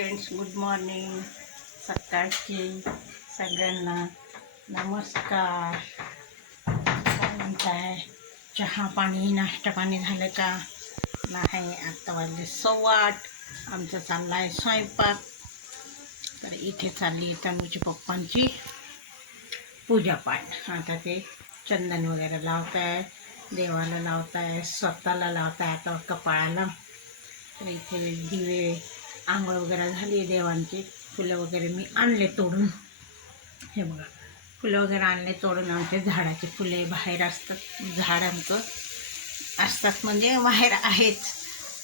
Friends good morning सकाळची सगळ्यांना नमस्कार. काय म्हणताय? चहा पाणी नाश्ता पाणी झालं का? नाही आत्ता वाजले सव्वाट आठ आमचा चालला आहे स्वयंपाक. तर इथे चालली आहे तनूच्या पप्पांची पूजापाठ. आता ते चंदन वगैरे लावत आहे देवाला लावत आहे स्वतःला लावत आहे आता कपाळाला. तर इथे दिवे आंघोळ वगैरे झाली देवांची फुलं वगैरे मी आणले तोडून. हे बघा फुलं वगैरे आणले तोडून आमचे झाडाचे फुले बाहेर असतात. झाड आमचं असतात म्हणजे बाहेर आहेच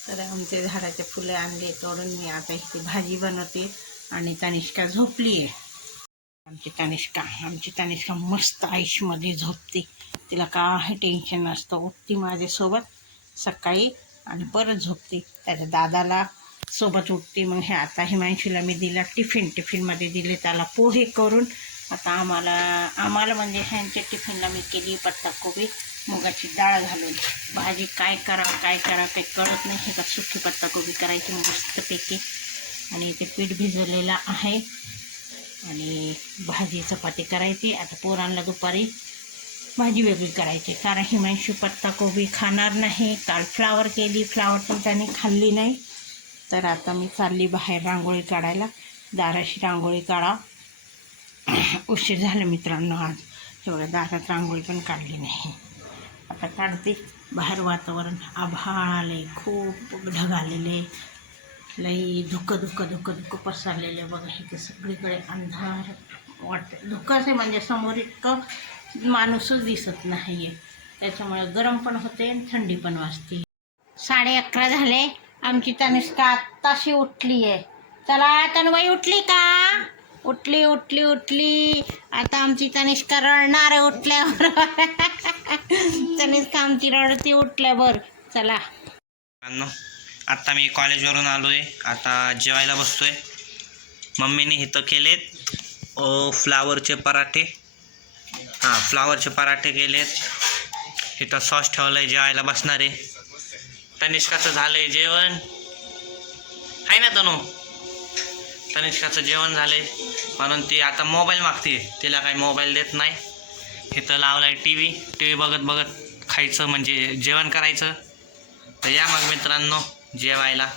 तर आमचे झाडाचे फुलं आणले तोडून मी आता इथे भाजी बनवते आणि तनिष्का झोपली आहे आमची तनिष्का आमची तनिष्का मस्त आयुषमध्ये झोपते. तिला काही टेन्शन नसतं. उठती माझ्यासोबत सकाळी आणि परत झोपते. त्याच्या दादाला सोबत उठते. मग हे आता हिमांशूला मी दिला टिफिन. टिफिनमध्ये दिले त्याला पोहे करून. आता आम्हाला आम्हाला म्हणजे ह्यांच्या टिफिनला मी केली पत्ताकोबी मुगाची डाळ घालून. भाजी काय करावं काय करावं काही कळत नाही. हे का सुकी पत्ताकोबी करायची मस्तपैकी. आणि ते पीठ भिजवलेलं आहे. आणि भाजी चपाती करायची. आता पोरांना दुपारी भाजी वेगळी करायची. कारण हिमांशी पत्ताकोबी खाणार नाही. काल फ्लावर केली. फ्लावर पण त्याने खाल्ली नाही. तर आता मी चालली बाहेर रांगोळी काढायला. दाराशी रांगोळी काढा. उशीर झाला मित्रांनो आज. तेवढ्या दारात रांगोळी पण काढली नाही. आता काढते. बाहेर वातावरण आभाळ आले खूप ढग आलेले लई धुकं धुकं धुकं धुकं पसरलेले बघा इथे सगळीकडे अंधार वाटतं धुकंच आहे म्हणजे समोर इतकं माणूसच दिसत नाही आहे त्याच्यामुळे गरम पण होते आणि थंडी पण वाजते. साडे अकरा झाले. आमची तनिष्का आत्ताशी उठली आहे चला तनुबाई उठली का? उठली उठली उठली. आता आमची तनिष्का रडणार आहे उठल्यावर. तनिष्का आमची रडती उठल्यावर. चला. आत्ता मी कॉलेजवरून आलो आहे आता जेवायला बसतोय. मम्मीने इथं केलेत. फ्लावरचे पराठे. हां फ्लावरचे पराठे केलेत. इथं सॉस ठेवलं आहे जेवायला बसणार आहे. तनिष्काचं झालं आहे जेवण. आहे ना तनू? तनिष्काचं जेवण झालं आहे म्हणून ती आता मोबाईल मागते तिला काही मोबाईल देत नाही. इथं लावलाय आहे टी व्ही टी व्ही बघत बघत खायचं म्हणजे जेवण करायचं. तर या मग मित्रांनो जेवायला.